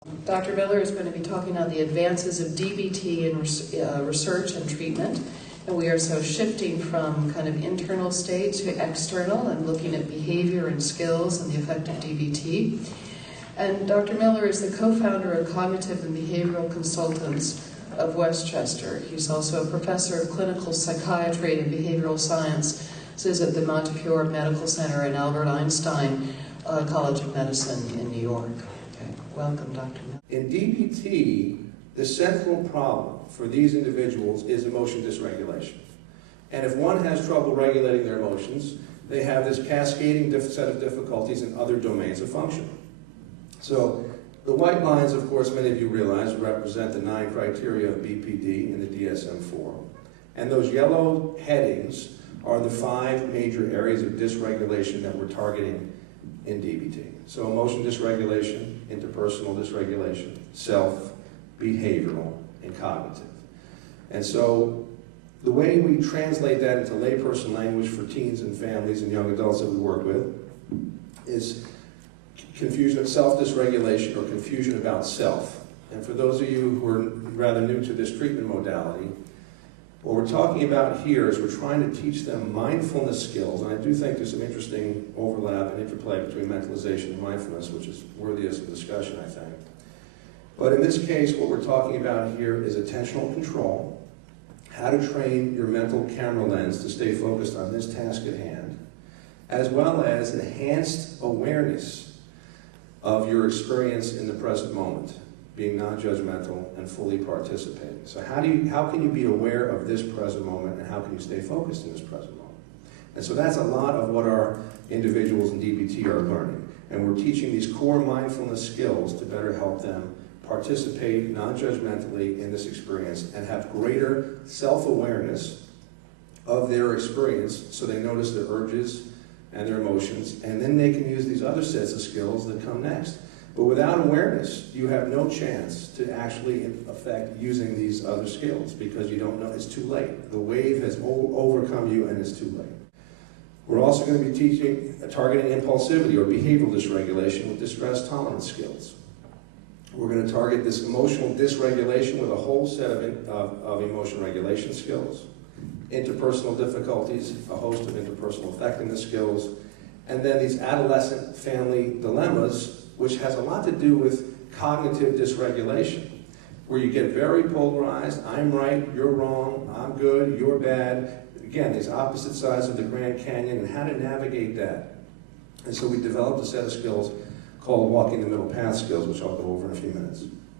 Dr. Miller is going to be talking on the advances of DBT in research and treatment. And we are so shifting from kind of internal state to external and looking at behavior and skills and the effect of DBT. And Dr. Miller is the co-founder of Cognitive and Behavioral Consultants of Westchester. He's also a professor of clinical psychiatry and behavioral sciences at the Montefiore Medical Center and Albert Einstein College of Medicine in New York. Okay. Welcome, Dr. Miller. In DBT, the central problem for these individuals is emotion dysregulation. And if one has trouble regulating their emotions, they have this cascading set of difficulties in other domains of function. So the white lines, of course, many of you realize, represent the 9 criteria of BPD in the DSM-4. And those yellow headings are the 5 major areas of dysregulation that we're targeting in DBT. So emotion dysregulation, interpersonal dysregulation, self, behavioral, and cognitive. And so the way we translate that into layperson language for teens and families and young adults that we work with is confusion of self-dysregulation or confusion about self. And for those of you who are rather new to this treatment modality, what we're talking about here is we're trying to teach them mindfulness skills, and I do think there's some interesting overlap and interplay between mentalization and mindfulness, which is worthy of some discussion, I think. But in this case, what we're talking about here is attentional control, how to train your mental camera lens to stay focused on this task at hand, as well as enhanced awareness of your experience in the present moment, being non-judgmental and fully participating. So how can you be aware of this present moment, and how can you stay focused in this present moment? And so that's a lot of what our individuals in DBT are learning. And we're teaching these core mindfulness skills to better help them participate non-judgmentally in this experience and have greater self-awareness of their experience so they notice their urges and their emotions, and then they can use these other sets of skills that come next. But without awareness, you have no chance to actually affect using these other skills because you don't know, it's too late. The wave has overcome you and it's too late. We're also going to be targeting impulsivity or behavioral dysregulation with distress tolerance skills. We're going to target this emotional dysregulation with a whole set of emotion regulation skills, interpersonal difficulties, a host of interpersonal effectiveness skills, and then these adolescent family dilemmas, which has a lot to do with cognitive dysregulation, where you get very polarized, I'm right, you're wrong, I'm good, you're bad. Again, these opposite sides of the Grand Canyon, and how to navigate that. And so we developed a set of skills called Walking the Middle Path skills, which I'll go over in a few minutes.